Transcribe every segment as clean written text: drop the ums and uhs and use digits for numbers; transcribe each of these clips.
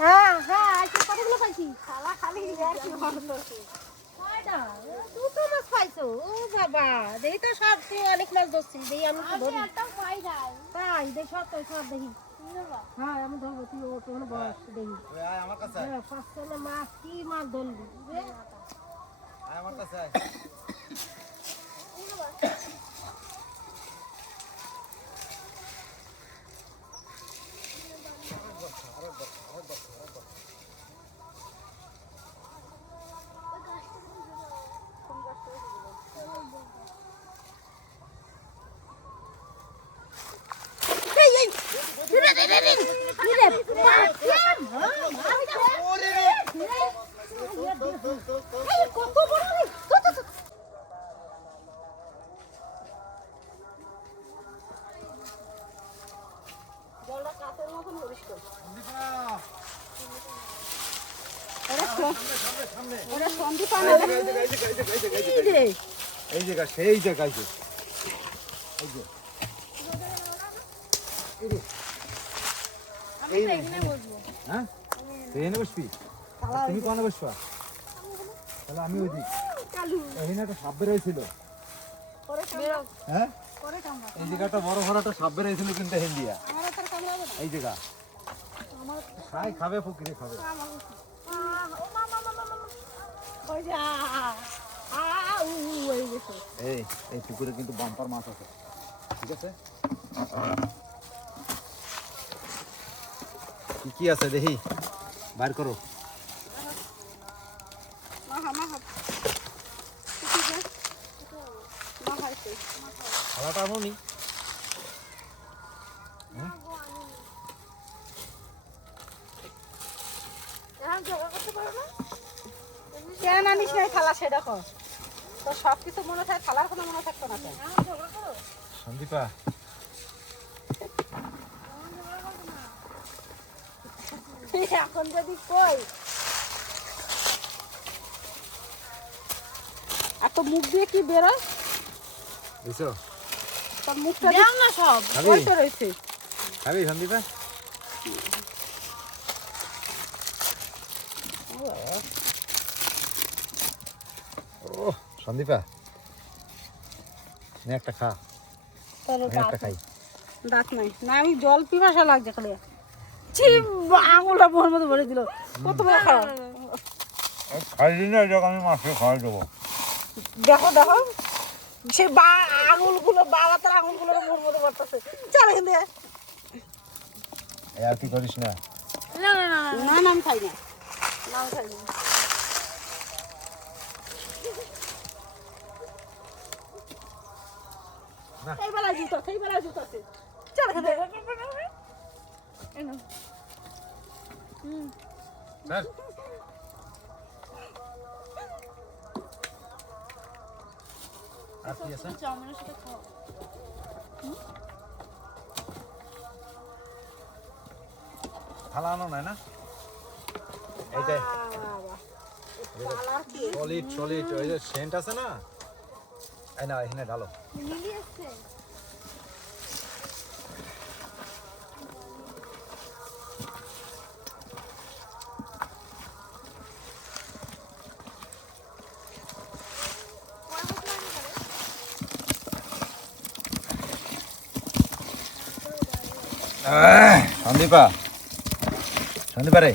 হ্যাঁ হ্যাঁ আজকে কতগুলো পাইছি শালা খালি একই বন্ধ কয়টা দুটো মাছ পাইছো ও বাবা দেখি তো সব তুই অনেক মাছ ধরছিস দেখি আমি তো ধরি একটা পাই নাই তাই দেখি সব তো সব দেখি হ্যাঁ আমি ধরবো তুই ও তোর বস দেখি আমার কাছে হ্যাঁ পাঁচশো মাছ কি মাছ ধরলি আমার কাছে এই জায়গা সেই জায়গায় হ্যাঁ তুই এনে বসবি তুমি কোনে বসবা তাহলে আমি ওই দিক এখানে একটা সাপ বেরোয়ছিল হ্যাঁ এই জায়গাটা বড় বড় একটা সাপ বেরোয়ছিল কিন্তু হিন্দিয়া এই জায়গা খাই খাবে পুকুরে খাবে এই এই পুকুরে কিন্তু বাম্পার মাছ আছে ঠিক আছে কি কি আছে দেখি বাইর করো খাওয়াটা আমনি কেন আনিস নাই থালা সেটা কর তো সব কিছু মনে থাকে থালার কোনো মনে থাকতো না কেন সন্দীপা এখন যদি কই এত মুখ দিয়ে কি বেরোয় বুঝছো তোর মুখটা দেখ না সব বলতে রয়েছে খাবি সন্দীপা ও সন্দীপা নে একটা খা একটা খাই দাঁত নাই না আমি জল পিপাসা লাগছে খালি ছি আঙুলটা মোর মধ্যে ভরে দিল কত বড় খারাপ খাইলি না যখন আমি মাছকে খাওয়াই দেবো দেখো দেখো সে আঙুলগুলো বাবাতার আঙুলগুলো মোর মধ্যে ভরতেছে চল এখান থেকে আর কি করিস না না না না না না আমি খাই না নাম খাই না এই বেলা জুতো আছে চল এখান থেকে স্যার আর কি আছে চাউমিনের সাথে খাও থালা আনো নাই না এইটাই সলিড সলিড ওই যে সেন্ট আছে না এই না এখানে ঢালো মিলি আছে সন্দীপা সন্দীপা রে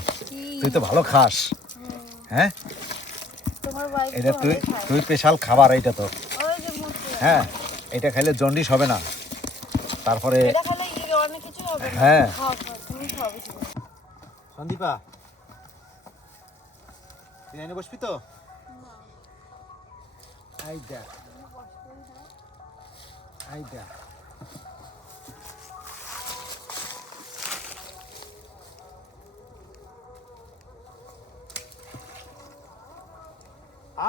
তুই তো ভালো খাস হ্যাঁ এটা তুই তুই স্পেশাল খাবার এইটা তো হ্যাঁ এটা খাইলে জন্ডিস হবে না তারপরে হ্যাঁ সন্দীপা তুই এনে বসবি তো আইডা আইডা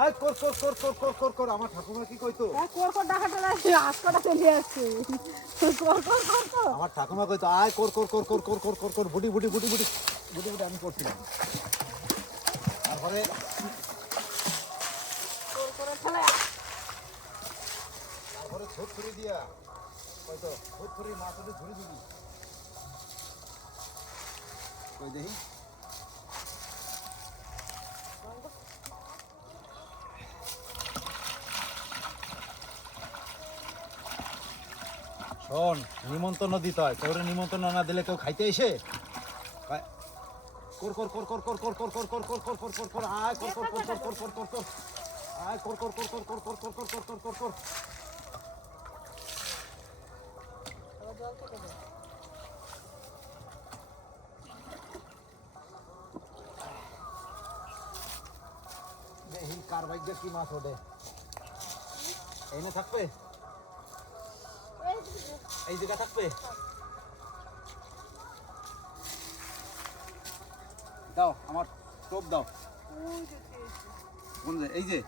আয় কর কর কর কর কর কর কর আমার ঠাকুমা কি কইতো কর কর ডাকাটা লাগছে আজকাটা চলে আসছে কর কর কর কর আমার ঠাকুমা কইতো আয় কর কর কর কর কর কর কর কর বুটি বুটি বুটি বুটি বুটি বুটি আমি করছিলাম তারপরে কর করে ফেলে তারপরে ছোট করে দিয়া কইতো ছোট করে মাছটা ধরে দিবি কই দেখি শোন, নিমন্ত্রণ দিতে হয়, তোর নিমন্ত্রণ না দিলে কেউ খাইতে এসে কর কর কর কর কর কর কর কর কর কর কর কর কর কর আয় কর কর কর কর কর কর কর কর আয় কর কর কর কর কর কর কর কর কর কর কর দেখি কার ভাগ্যে কি মাছ ওঠে। এই না থাকবে, এই জায়গা থাকবে। দাও আমার টোপ দাও। কোন যে এই যে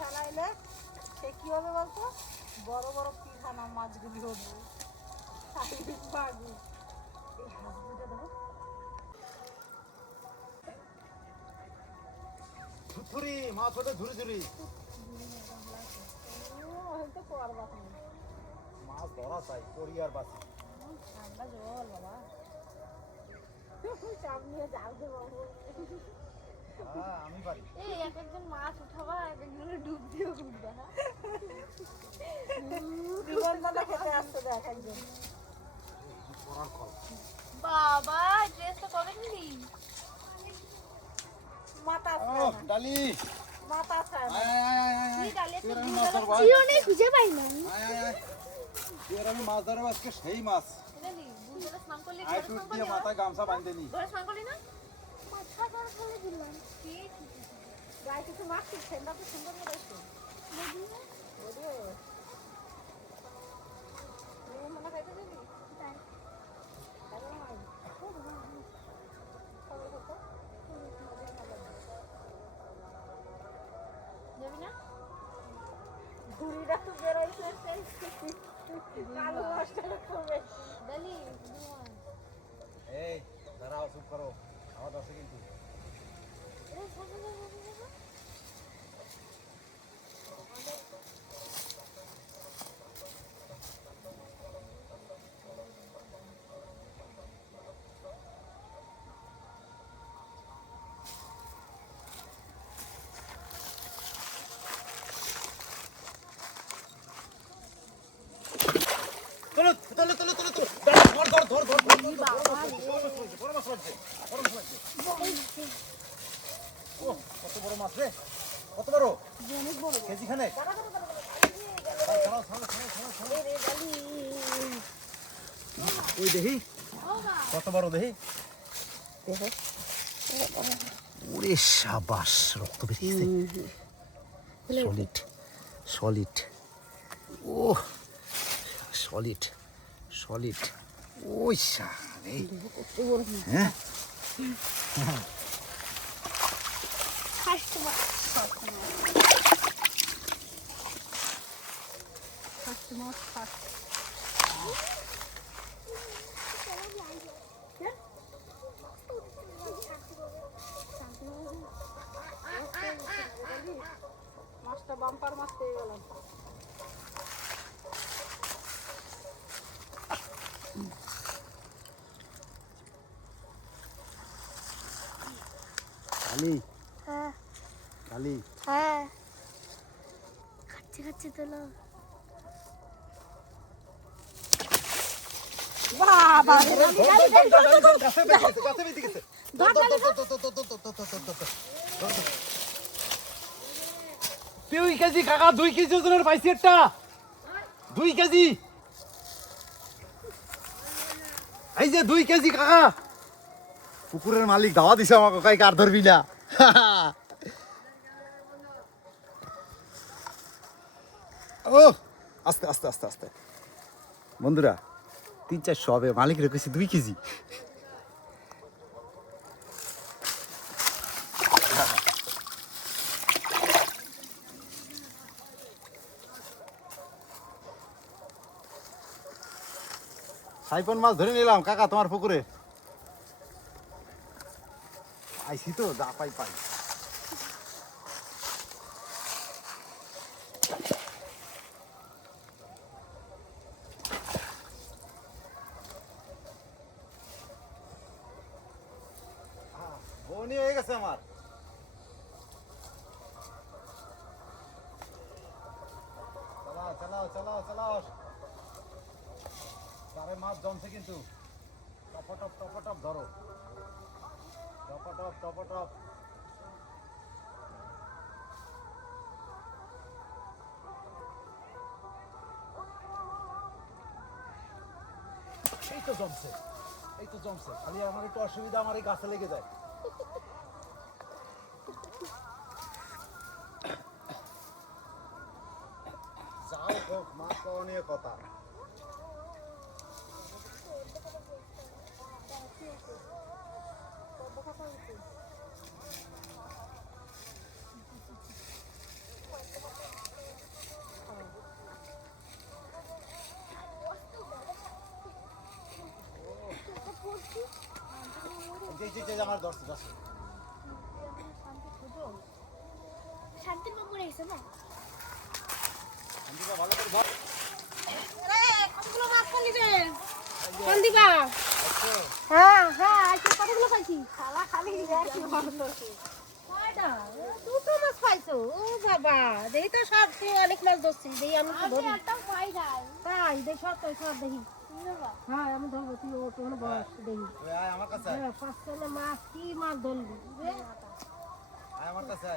চালাইলে সে কি হবে বলতো, বড় বড় পিঠানা মাছগুলি হবে। ধুরি মাছ ওঠে, ধুরি ধুরি মাছ ধরা চাই, করি আর বাঁচি। ঠান্ডা জল বাবা, চাপ নিয়ে জাল দেবো। আমি পারি। এই এক একজন মাছ উঠাবা, এক একজনের ডুব দিয়ে উঠবা। বিমানবালা খেতে আসছে দেখ একজন। বাবা ড্রেসটা কবে নিলি? মাথা ডালি মাথা ছাড় কি ডালে তুই খুঁজে পাই না। আমি মাছ ধরবো আজকে, সেই মাছ। বুঝলি বুঝলে স্নান করলি, আই টুট দিয়ে মাথায় গামছা বাঁধতে নি। ঘরে স্নান করলি না? মাথা ধরে ফেলে দিলাম। কি গায়ে কিছু মাখছিস, ঠান্ডা তো সুন্দর করে আসছে। ওরে ও মনে খাইতে দিবি তাই যাবি না? ঘুড়িটা তো বেরোইছে, কালো মাছটা কমে ডালি। এই দাঁড়াও, চুপ করো, আওয়াজ আছে কিন্তু। কত বড় মাছ রে, কত বড়, কেজি খানে। ওই দেখি কত বড়, দেখি। ওরে সাবাস, রক্ত বেরিয়েছে। সলিড সলিড, ও সলিড সলিড। ওই সারে, হ্যাঁ মাছটা বাম্পার মাছ পেয়ে গেলাম। কালি হ্যাঁ কালি, হ্যাঁ খাচ্ছে খাচ্ছে তোলো। বাবা দুই কেজি কাকা, 2 কেজি ওজনের পাইছি একটা, 2 কেজি। এই যে 2 কেজি কাকা, পুকুরের মালিক দাওয়া দিছে আমাকে, কাই কার ধরবি না। ও আস্তে আস্তে আস্তে আস্তে বন্ধুরা, 3-400 হবে, মালিক রেখেছি 2 কেজি। সাইপন মাছ ধরে নিলাম কাকা তোমার পুকুরে। আইসি তো, যা পাই পাই। বনি হয়ে গেছে আমার। চালাও চালাও আরে মাছ জমছে কিন্তু টপটপ টপটপ ধরো টপটপ টপটপ এই তো জমছে খালি আমার একটু অসুবিধা আমার এই গাছে লেগে যায় যাও হোক মাছ পাওয়া নিয়ে কথা আমার ধরছে শান্তির মা পড়ে গেছে না ভালো করে ধর কতগুলো মাছ পালি রে সন্দীপা হ্যাঁ হ্যাঁ আজকে কতগুলো পাইছি শালা খালি দেখি মারতেছি কয়টা দুটো মাছ পাইছো ও বাবা দেখি তো সব অনেক মাছ ধরছি দেখি আমি তো ধরি একটা পাই যায় তাই দেখি সব দেখি হ্যাঁ আমি ধরবো তুই ও তোর বস দেখি আমার কাছে হ্যাঁ 5 মাছ কি মাছ ধরবি আমার কাছে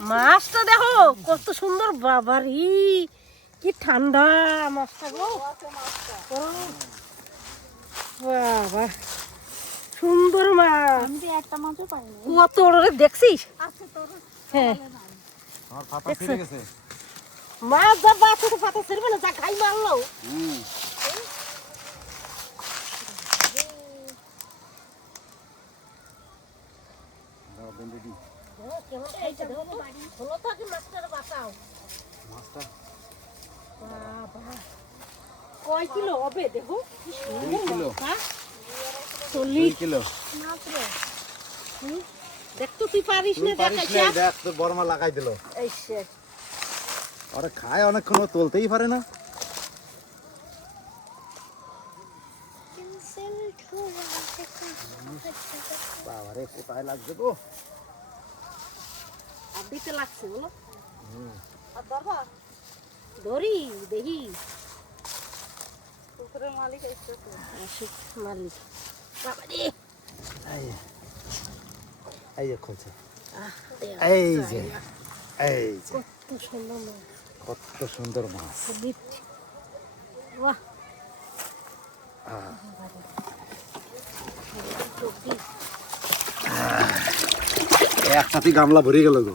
মাছটা দেখো কত সুন্দর বাবারি কি ঠান্ডা মাছটা গো বাবা সুন্দর মাছ আমি একটা মাছও পাইনি কত বড় রে দেখছিস হ্যাঁ আমার পাতা ছিঁড়ে গেছে মাছ যা বাচ্চা তো পাতা ছিঁড়বে না যা খাই মারলো কেমন খাইছে দেখো তো হলো তো আগে মাছটা বাঁচাও মাছটা বাবা কয় কিলো হবে দেখো কি সুন্দর 2 কিলো। মাছ, হ্যাঁ? 2 কিলো মাত্র দেখ তো তুই পারিস না তুই পারিস দেখাইছা না, দেখ তোর বর্মা লাগাই দিল এই সে আরে খায় অনেকক্ষণ ও তুলতেই পারে না বাবারে কোথায় লাগছে তো আর দিতে লাগছে বলো আর ধরবা ধরি দেখি পুকুরের মালিক এসেছে আসুক মালিক বাবা রে এই যে খুলছে আহ, দেখ, এই যে কত সুন্দর মাছ কত সুন্দর মাছ দিচ্ছি বাহ একসাথে গামলা ভরে গেল গো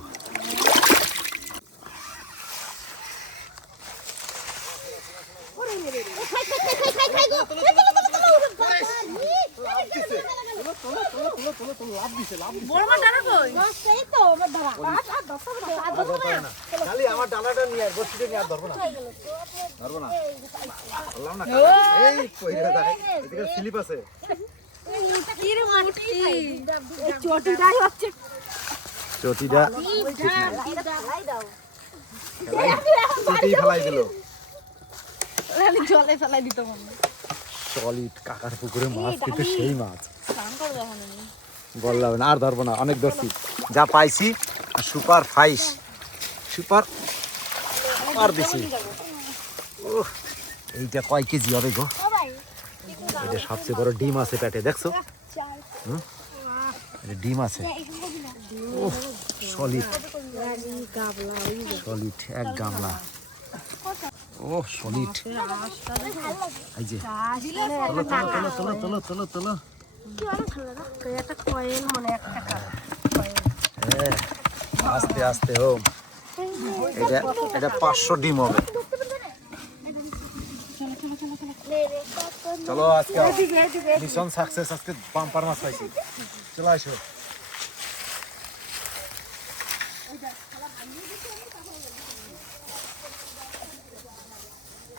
খালি আমার ডালাটা নিয়ে আর বসিতে নিয়ে আর ধরবো না বললাম না এই কইরা যায় এদিকে স্লিপ আছে চটিটা চটি ফেলাই দিল জলে ফেলাই দিত মনে সলিড কাকার পুকুরে মাছ কিন্তু সেই মাছ বললাম না আর ধরবো না অনেক ধরছি যা পাইছি সুপার ফাইস সুপার আর দিছি ওহ, এইটা কয় কেজি হবে গো এটা সবচেয়ে বড় ডিম আছে পেটে দেখছো এটা ডিম আছে ওহ সলিড সলিড এক গামলা ও সলিড এই যে তোলো তোলো তোলো তোলো তোলো তোলো একটা কয়েল মানে 1 টাকা আস্তে আস্তে হোম এটা এটা 500 ডিম হবে চলো আজকে এদিকে এদিকে মিশন সাকসেস, আজকে বাম্পার মাছ পাইছি। চলো আসো।